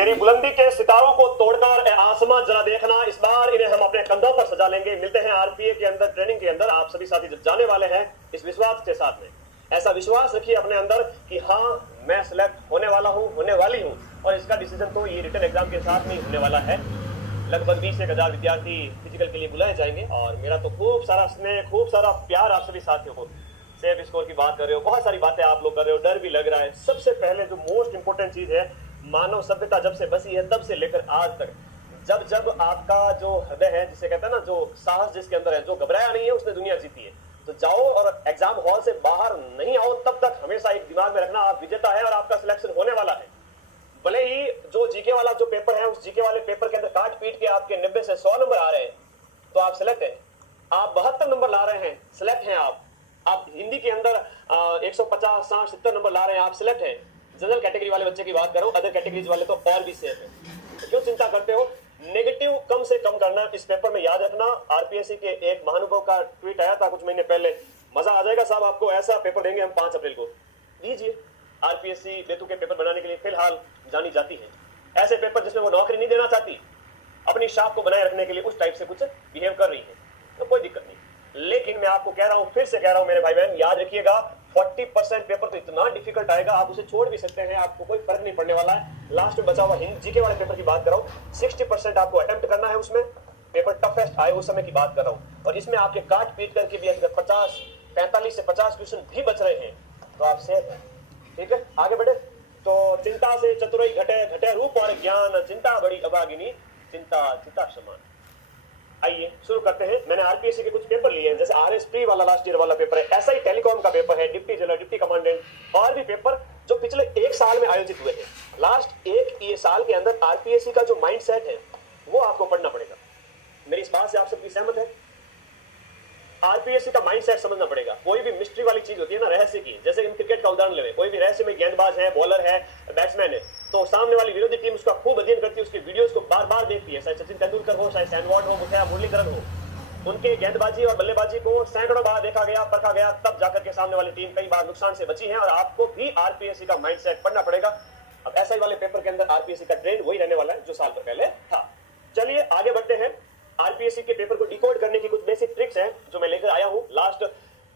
तेरी बुलंदी के सितारों को तोड़कर आसमां जरा देखना, इस बार इन्हें हम अपने कंधों पर सजा लेंगे। मिलते हैं आरपीए के अंदर ट्रेनिंग के अंदर। आप सभी साथी जब जाने वाले हैं इस विश्वास के साथ में, ऐसा विश्वास रखिए अपने अंदर कि हाँ मैं सिलेक्ट होने वाला हूँ, होने वाली हूँ, और इसका डिसीजन तो ये रिटन एग्जाम के साथ में होने वाला है। लगभग 20-1,000 विद्यार्थी फिजिकल के लिए बुलाए जाएंगे और मेरा तो खूब सारा स्नेह, खूब सारा प्यार आप सभी साथियों को। सेफ स्कोर की बात कर रहे हो, बहुत सारी बातें आप लोग कर रहे हो, डर भी लग रहा है। सबसे पहले जो मोस्ट इंपोर्टेंट चीज है, मानव सभ्यता जब से बसी है तब से लेकर आज तक, जब जब आपका जो हृदय है, जिसे कहते हैं ना, जो साहस जिसके अंदर है, जो घबराया नहीं है उसने दुनिया जीती है। तो जाओ और एग्जाम हॉल से बाहर नहीं आओ तब तक हमेशा एक दिमाग में रखना, आप विजेता है और आपका सिलेक्शन होने वाला है। भले ही जो जीके वाला जो पेपर है, उस जीके वाले पेपर के अंदर काट पीट के आपके 90 से 100 नंबर आ रहे हैं तो आप सिलेक्ट है। आप 72 नंबर ला रहे हैं, सिलेक्ट हैं आप हिंदी के अंदर 150, 60, 70 नंबर ला रहे हैं, आप सिलेक्ट हैं। जनरल कैटेगरी वाले बच्चे की बात करो, अदर कैटेगरीज वाले तो और भी सेफ है। तो क्यों चिंता करते हो? नेगेटिव कम से कम करना इस पेपर में, याद रखना। आरपीएससी के एक महानुभव का ट्वीट आया था कुछ महीने पहले, मजा आ जाएगा साहब आपको, ऐसा पेपर देंगे हम 5 अप्रैल को। दीजिए। आरपीएससी बेतु के पेपर बनाने के लिए फिलहाल जानी जाती है। ऐसे पेपर जिसमें वो नौकरी नहीं देना चाहती, अपनी शाख को बनाए रखने के लिए उस टाइप से कुछ बिहेव कर रही है, तो कोई दिक्कत नहीं। लेकिन मैं आपको कह रहा हूं, फिर से कह रहा हूं मेरे भाई बहन, याद रखिएगा 40% पेपर तो इतना डिफिकल्ट आएगा, आप उसे छोड़ भी सकते हैं, आपको कोई फर्क नहीं पड़ने वाला है। लास्ट में बचा हुआ हिंदी जीके वाले पेपर की बात कर रहा हूं, 60% आपको अटेम्प्ट करना है, उसमें पेपर टफेस्ट आए उस समय की बात कर रहा हूं, और इसमें आपके काट पीट करके भी अगर 45 से 50 क्वेश्चन भी बच रहे हैं तो आप सेफ हैं। ठीक है, आगे बढ़े। तो चिंता से चतुराई घटे, घटे रूप और ज्ञान, चिंता बड़ी अभागिनी, चिंता चिता समान। आइए शुरू करते हैं। मैंने आरपीएससी के कुछ पेपर लिए हैं, जैसे आरएसपी वाला लास्ट ईयर वाला पेपर है, ऐसा ही टेलीकॉम का पेपर है, डिप्टी जनरल, डिप्टी कमांडेंट, और भी पेपर जो पिछले 1 साल में आयोजित हुए हैं। लास्ट एक साल के अंदर आरपीएससी का जो माइंड सेट है वो आपको पढ़ना पड़ेगा। मेरी इस बात से आप सबकी सहमत है? आरपीएससी का माइंड सेट समझना पड़ेगा। कोई भी मिस्ट्री वाली चीज होती है ना, रहस्य की, जैसे हम क्रिकेट का उदाहरण ले, कोई भी रहस्य में गेंदबाज है, बॉलर है, बैट्समैन है, तो सामने वाली विरोधी टीम उसका खूब अध्ययन करती है, उसके वीडियोस को बार बार देखती है, चाहे सचिन तेंदुलकर हो, चाहे सैन वॉर्न हो, मुखिया मुरलीधरन हो, उनके गेंदबाजी और बल्लेबाजी को सैकड़ों बार देखा गया, परखा गया, तब जाकर के सामने वाली टीम कई बार नुकसान से बची है। और आपको भी आरपीएससी का माइंड सेट पढ़ना पड़ेगा। अब ऐसा ही वाले पेपर के अंदर आरपीएससी का ट्रेंड वही रहने वाला है जो साल भर पहले था। चलिए आगे बढ़ते हैं। आरपीएससी के पेपर को डिकोड करने की कुछ बेसिक ट्रिक्स हैं जो मैं लेकर आया हूं। लास्ट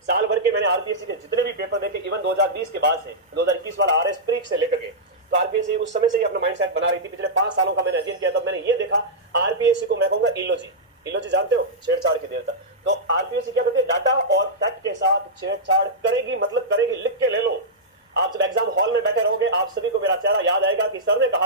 साल भर के मैंने आरपीएससी के जितने भी पेपर देखे, इवन 2020 के बाद से 2021 वाला आरएस प्रीक से लेकर के, तो आरपीएससी उस समय से ही अपना माइंडसेट बना रही थी। पिछले 5 सालों का मैंने अध्ययन किया, तब मैंने ये देखा आरपीएससी को मैं कहूंगा इलोजी जानते हो, छेड़छाड़ की देवता। तो आरपीएससी क्या करती है, डाटा और फैक्ट के साथ छेड़छाड़ करेगी, मतलब करेगी, लिख के ले लो। आप जब एग्जाम हॉल में बैठे रहोगे, आप सभी को मेरा चेहरा याद आएगा कि सर ने कहा